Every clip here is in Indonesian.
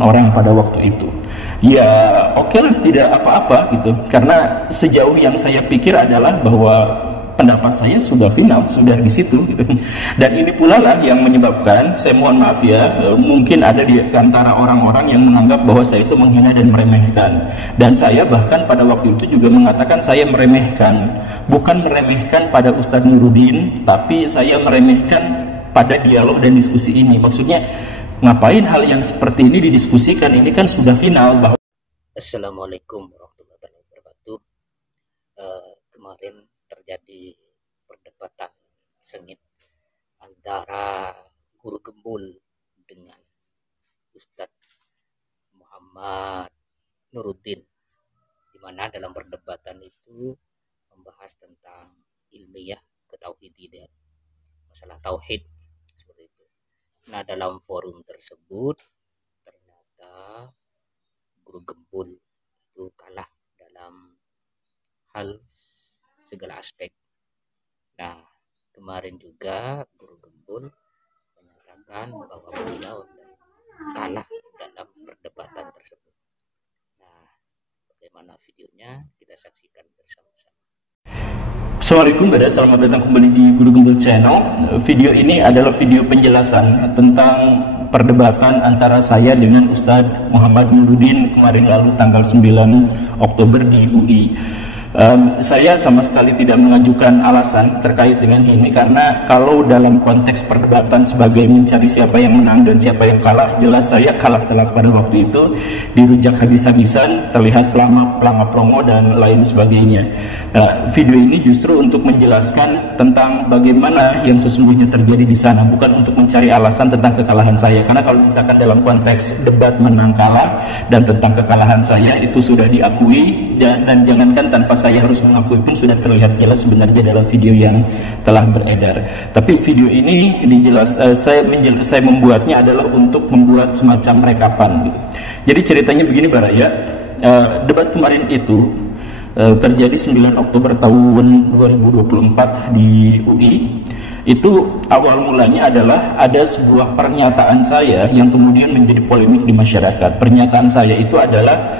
orang pada waktu itu. Ya oke lah, tidak apa-apa gitu, karena sejauh yang saya pikir adalah bahwa pendapat saya sudah final, sudah di situ gitu. Dan ini pula lah yang menyebabkan, saya mohon maaf ya, mungkin ada di antara orang-orang yang menganggap bahwa saya itu menghina dan meremehkan. Dan saya bahkan pada waktu itu juga mengatakan saya meremehkan, bukan meremehkan pada Ustadz Nurudin, tapi saya meremehkan pada dialog dan diskusi ini. Maksudnya ngapain hal yang seperti ini didiskusikan, ini kan sudah final bahwa. Assalamualaikum warahmatullahi wabarakatuh. Kemarin terjadi perdebatan sengit antara Guru Gembul dengan Ustadz Muhammad Nurudin, di mana dalam perdebatan itu membahas tentang ilmiah ketauhidan, masalah tauhid seperti itu. Nah, dalam forum tersebut ternyata Guru Gembul itu kalah dalam hal segala aspek. Nah, kemarin juga Guru Gembul menyatakan bahwa beliau kalah dalam perdebatan tersebut. Nah, bagaimana videonya kita saksikan bersama-sama. Assalamualaikum, selamat datang kembali di Guru Gembul Channel. Video ini adalah video penjelasan tentang perdebatan antara saya dengan Ustadz Muhammad Nurudin kemarin lalu tanggal 9 Oktober di UI. Saya sama sekali tidak mengajukan alasan terkait dengan ini, karena kalau dalam konteks perdebatan sebagai mencari siapa yang menang dan siapa yang kalah, jelas saya kalah telak pada waktu itu, dirujak habis-habisan, terlihat pelangap-pelongo dan lain sebagainya. Video ini justru untuk menjelaskan tentang bagaimana yang sesungguhnya terjadi di sana, bukan untuk mencari alasan tentang kekalahan saya. Karena kalau misalkan dalam konteks debat menang kalah dan tentang kekalahan saya itu sudah diakui, dan jangankan tanpa saya harus mengakui pun sudah terlihat jelas sebenarnya dalam video yang telah beredar. Tapi video ini saya membuatnya adalah untuk membuat semacam rekapan. Jadi ceritanya begini Baraya, debat kemarin itu terjadi 9 Oktober tahun 2024 di UI. Itu awal mulanya adalah ada sebuah pernyataan saya yang kemudian menjadi polemik di masyarakat. Pernyataan saya itu adalah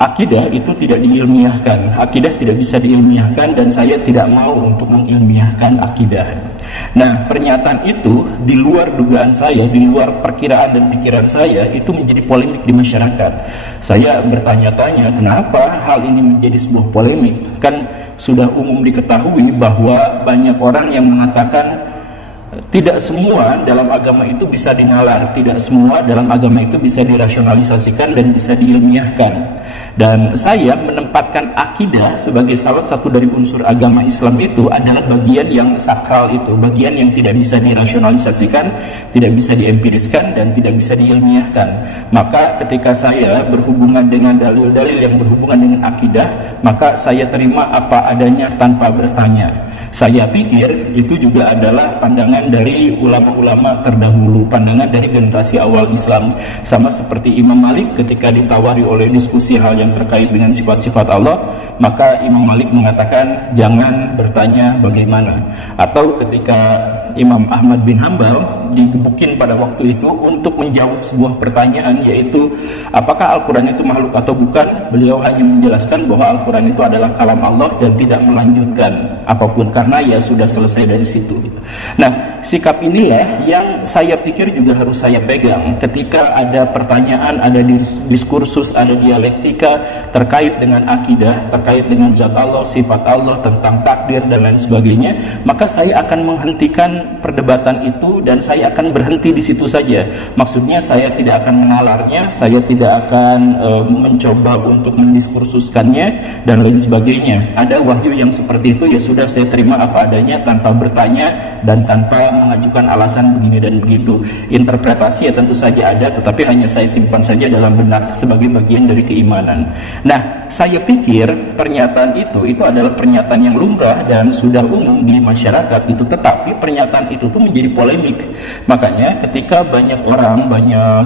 akidah itu tidak diilmiahkan, akidah tidak bisa diilmiahkan, dan saya tidak mau untuk mengilmiahkan akidah. Nah, pernyataan itu di luar dugaan saya, di luar perkiraan dan pikiran saya, itu menjadi polemik di masyarakat. Saya bertanya-tanya kenapa hal ini menjadi sebuah polemik. Kan sudah umum diketahui bahwa banyak orang yang mengatakan tidak semua dalam agama itu bisa dinalar, tidak semua dalam agama itu bisa dirasionalisasikan dan bisa diilmiahkan. Dan saya menempatkan akidah sebagai salah satu dari unsur agama Islam itu adalah bagian yang sakral itu, bagian yang tidak bisa dirasionalisasikan, tidak bisa diempiriskan, dan tidak bisa diilmiahkan. Maka ketika saya berhubungan dengan dalil-dalil yang berhubungan dengan akidah, maka saya terima apa adanya tanpa bertanya. Saya pikir itu juga adalah pandangan dari ulama-ulama terdahulu, pandangan dari generasi awal Islam. Sama seperti Imam Malik ketika ditawari oleh diskusi hal yang terkait dengan sifat-sifat Allah, maka Imam Malik mengatakan jangan bertanya bagaimana. Atau ketika Imam Ahmad bin Hambal digebukin pada waktu itu untuk menjawab sebuah pertanyaan, yaitu apakah Al-Quran itu makhluk atau bukan, beliau hanya menjelaskan bahwa Al-Quran itu adalah kalam Allah dan tidak melanjutkan apapun, karena ya sudah selesai dari situ. Nah, sikap inilah yang saya pikir juga harus saya pegang ketika ada pertanyaan, ada diskursus, ada dialektika terkait dengan akidah, terkait dengan zat Allah, sifat Allah, tentang takdir dan lain sebagainya. Maka saya akan menghentikan perdebatan itu dan saya akan berhenti di situ saja. Maksudnya saya tidak akan menalarnya, saya tidak akan mencoba untuk mendiskursuskannya dan lain sebagainya. Ada wahyu yang seperti itu, ya sudah, saya terima apa adanya tanpa bertanya dan tanpa mengajukan alasan begini dan begitu. Interpretasi ya tentu saja ada, tetapi hanya saya simpan saja dalam benak sebagai bagian dari keimanan. Nah, saya pikir pernyataan itu adalah pernyataan yang lumrah dan sudah umum di masyarakat itu, tetapi pernyataan itu tuh menjadi polemik. Makanya ketika banyak orang, banyak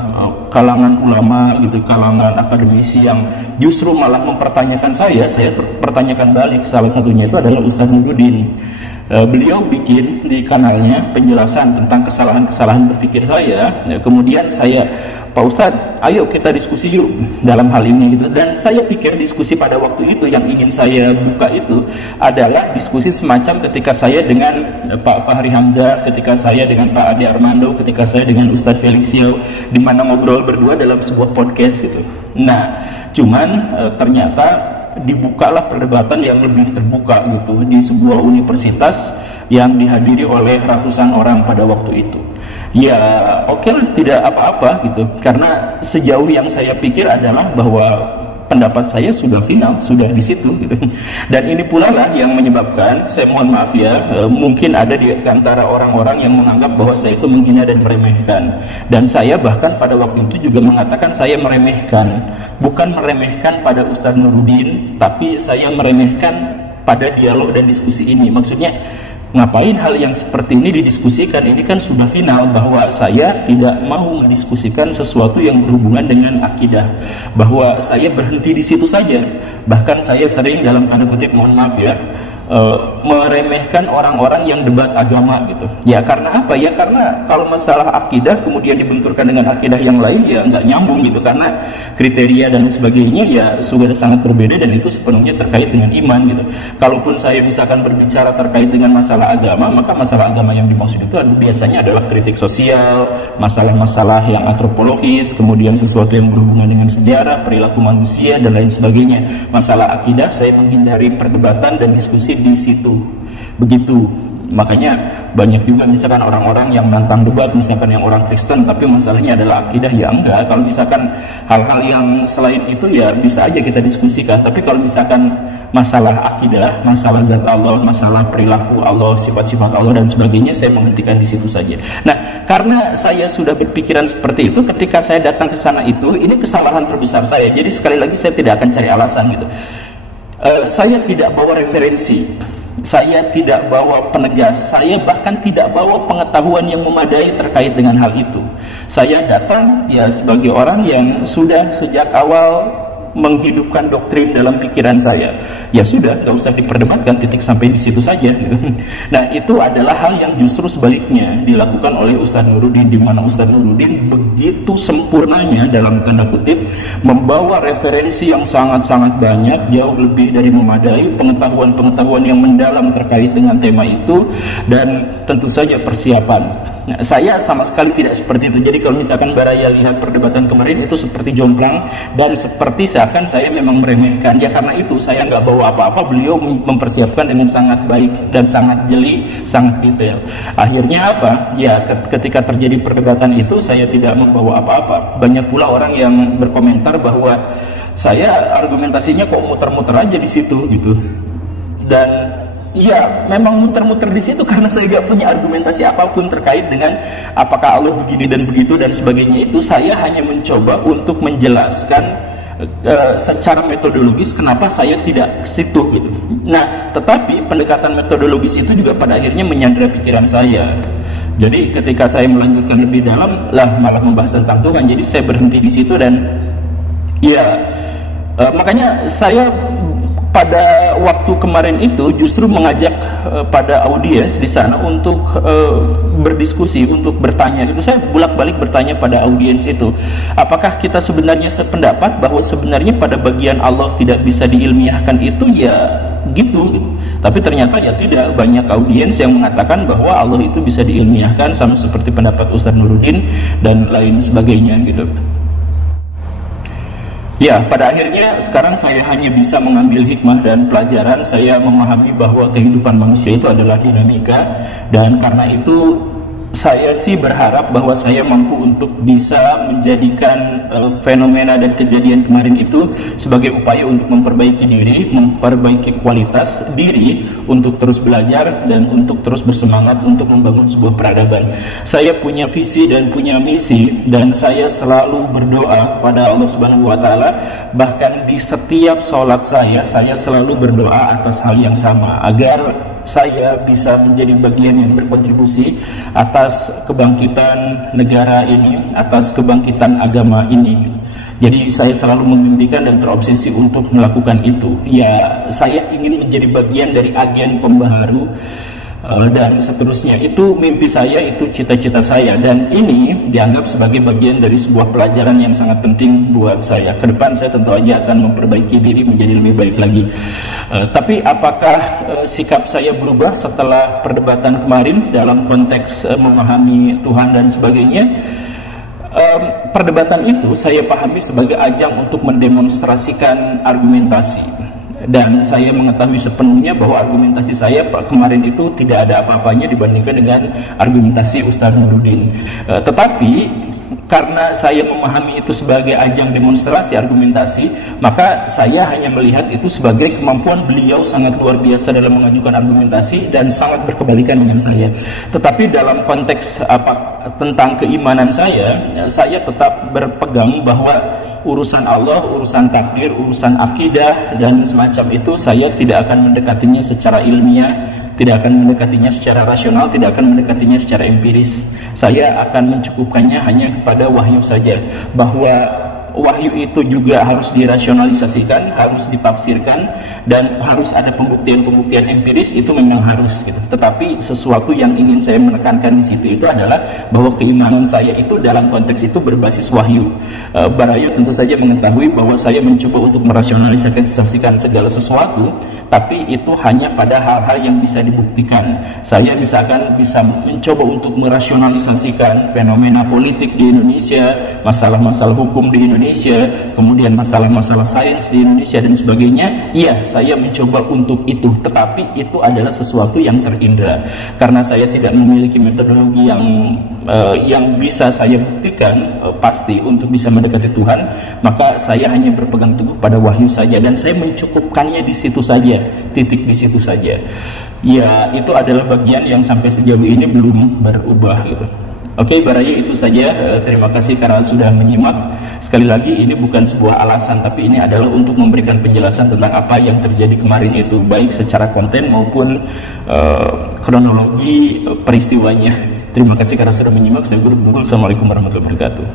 kalangan ulama gitu, kalangan akademisi yang justru malah mempertanyakan saya pertanyakan balik. Salah satunya itu adalah Ustadz Nurudin. Beliau bikin di kanalnya penjelasan tentang kesalahan-kesalahan berpikir saya. Kemudian saya, Pak Ustadz, ayo kita diskusi yuk dalam hal ini gitu. Dan saya pikir diskusi pada waktu itu yang ingin saya buka itu adalah diskusi semacam ketika saya dengan Pak Fahri Hamzah, ketika saya dengan Pak Ade Armando, ketika saya dengan Ustadz Felix Yao, di mana ngobrol berdua dalam sebuah podcast gitu. Nah, cuman ternyata dibukalah perdebatan yang lebih terbuka gitu di sebuah universitas yang dihadiri oleh ratusan orang pada waktu itu. Ya oke lah, tidak apa-apa gitu, karena sejauh yang saya pikir adalah bahwa pendapat saya sudah final, sudah di situ gitu. Dan ini pula lah yang menyebabkan, saya mohon maaf ya, mungkin ada di antara orang-orang yang menganggap bahwa saya itu menghina dan meremehkan. Dan saya bahkan pada waktu itu juga mengatakan saya meremehkan, bukan meremehkan pada Ustadz Nuruddin, tapi saya meremehkan pada dialog dan diskusi ini. Maksudnya, ngapain hal yang seperti ini didiskusikan? Ini kan sudah final, bahwa saya tidak mau mendiskusikan sesuatu yang berhubungan dengan akidah, bahwa saya berhenti di situ saja. Bahkan saya sering, dalam tanda kutip, mohon maaf ya, meremehkan orang-orang yang debat agama gitu. Ya karena apa? Ya karena kalau masalah akidah kemudian dibenturkan dengan akidah yang lain, ya nggak nyambung gitu, karena kriteria dan sebagainya ya sudah sangat berbeda, dan itu sepenuhnya terkait dengan iman gitu. Kalaupun saya misalkan berbicara terkait dengan masalah agama, maka masalah agama yang dimaksud itu biasanya adalah kritik sosial, masalah-masalah yang antropologis, kemudian sesuatu yang berhubungan dengan sejarah, perilaku manusia, dan lain sebagainya. Masalah akidah saya menghindari perdebatan dan diskusi di situ. Begitu. Makanya banyak juga misalkan orang-orang yang menantang debat, misalkan yang orang Kristen, tapi masalahnya adalah akidah. Ya enggak, kalau misalkan hal-hal yang selain itu ya bisa aja kita diskusikan. Tapi kalau misalkan masalah akidah, masalah zat Allah, masalah perilaku Allah, sifat-sifat Allah dan sebagainya, saya menghentikan di situ saja. Nah, karena saya sudah berpikiran seperti itu, ketika saya datang ke sana itu, ini kesalahan terbesar saya. Jadi sekali lagi saya tidak akan cari alasan gitu. Saya tidak bawa referensi, saya tidak bawa penegas, saya bahkan tidak bawa pengetahuan yang memadai terkait dengan hal itu. Saya datang ya sebagai orang yang sudah sejak awal menghidupkan doktrin dalam pikiran saya. Ya sudah, nggak usah diperdebatkan, titik sampai di situ saja. Nah, itu adalah hal yang justru sebaliknya dilakukan oleh Ustadz Nuruddin, di mana Ustadz Nuruddin begitu sempurnanya dalam tanda kutip membawa referensi yang sangat-sangat banyak, jauh lebih dari memadai, pengetahuan-pengetahuan yang mendalam terkait dengan tema itu, dan tentu saja persiapan. Nah, saya sama sekali tidak seperti itu. Jadi kalau misalkan Baraya lihat perdebatan kemarin itu seperti jomplang dan seperti seakan saya memang meremehkan. Ya karena itu saya nggak bawa apa-apa, beliau mempersiapkan dengan sangat baik dan sangat jeli, sangat detail. Akhirnya apa? Ya ketika terjadi perdebatan itu saya tidak membawa apa-apa. Banyak pula orang yang berkomentar bahwa saya argumentasinya kok muter-muter aja di situ gitu. Dan ya memang muter-muter di situ karena saya gak punya argumentasi apapun terkait dengan apakah Allah begini dan begitu dan sebagainya. Itu saya hanya mencoba untuk menjelaskan secara metodologis kenapa saya tidak ke situ gitu. Nah, tetapi pendekatan metodologis itu juga pada akhirnya menyandera pikiran saya. Jadi ketika saya melanjutkan lebih dalam lah malah membahas tentang Tuhan. Jadi saya berhenti di situ dan ya makanya saya pada waktu kemarin itu justru mengajak pada audiens di sana untuk berdiskusi, untuk bertanya. Itu saya bolak-balik bertanya pada audiens itu, apakah kita sebenarnya sependapat bahwa sebenarnya pada bagian Allah tidak bisa diilmiahkan itu ya gitu. Tapi ternyata ya tidak, banyak audiens yang mengatakan bahwa Allah itu bisa diilmiahkan, sama seperti pendapat Ustadz Nuruddin dan lain sebagainya gitu. Ya, pada akhirnya sekarang saya hanya bisa mengambil hikmah dan pelajaran. Saya memahami bahwa kehidupan manusia itu adalah dinamika, dan karena itu saya sih berharap bahwa saya mampu untuk bisa menjadikan fenomena dan kejadian kemarin itu sebagai upaya untuk memperbaiki diri, memperbaiki kualitas diri, untuk terus belajar dan untuk terus bersemangat untuk membangun sebuah peradaban. Saya punya visi dan punya misi, dan saya selalu berdoa kepada Allah Subhanahu wa Ta'ala. Bahkan di setiap sholat saya selalu berdoa atas hal yang sama, agar saya bisa menjadi bagian yang berkontribusi atas kebangkitan negara ini, atas kebangkitan agama ini. Jadi saya selalu memimpikan dan terobsesi untuk melakukan itu. Ya, saya ingin menjadi bagian dari agen pembaharu dan seterusnya. Itu mimpi saya, itu cita-cita saya, dan ini dianggap sebagai bagian dari sebuah pelajaran yang sangat penting buat saya. Ke depan saya tentu aja akan memperbaiki diri menjadi lebih baik lagi. Tapi apakah sikap saya berubah setelah perdebatan kemarin dalam konteks memahami Tuhan dan sebagainya? Perdebatan itu saya pahami sebagai ajang untuk mendemonstrasikan argumentasi, dan saya mengetahui sepenuhnya bahwa argumentasi saya kemarin itu tidak ada apa-apanya dibandingkan dengan argumentasi Ustadz Nurdin. Tetapi karena saya memahami itu sebagai ajang demonstrasi argumentasi, maka saya hanya melihat itu sebagai kemampuan beliau sangat luar biasa dalam mengajukan argumentasi dan sangat berkebalikan dengan saya. Tetapi dalam konteks tentang keimanan saya tetap berpegang bahwa urusan Allah, urusan takdir, urusan akidah dan semacam itu saya tidak akan mendekatinya secara ilmiah, tidak akan mendekatinya secara rasional, tidak akan mendekatinya secara empiris. Saya akan mencukupkannya hanya kepada wahyu saja, bahwa wahyu itu juga harus dirasionalisasikan, harus ditafsirkan, dan harus ada pembuktian-pembuktian empiris, itu memang harus gitu. Tetapi sesuatu yang ingin saya menekankan di situ itu adalah bahwa keimanan saya itu dalam konteks itu berbasis wahyu. Barayu tentu saja mengetahui bahwa saya mencoba untuk merasionalisasikan segala sesuatu, tapi itu hanya pada hal-hal yang bisa dibuktikan. Saya misalkan bisa mencoba untuk merasionalisasikan fenomena politik di Indonesia, masalah-masalah hukum di Indonesia, kemudian masalah-masalah sains di Indonesia dan sebagainya. Iya, saya mencoba untuk itu, tetapi itu adalah sesuatu yang terindra. Karena saya tidak memiliki metodologi yang bisa saya buktikan pasti untuk bisa mendekati Tuhan, maka saya hanya berpegang teguh pada wahyu saja, dan saya mencukupkannya di situ saja, titik di situ saja. Ya, itu adalah bagian yang sampai sejauh ini belum berubah gitu. Oke, barangkali itu saja. Terima kasih karena sudah menyimak. Sekali lagi, ini bukan sebuah alasan, tapi ini adalah untuk memberikan penjelasan tentang apa yang terjadi kemarin itu, baik secara konten maupun kronologi peristiwanya. Terima kasih karena sudah menyimak. Saya Guru Bungkul. Assalamualaikum warahmatullahi wabarakatuh.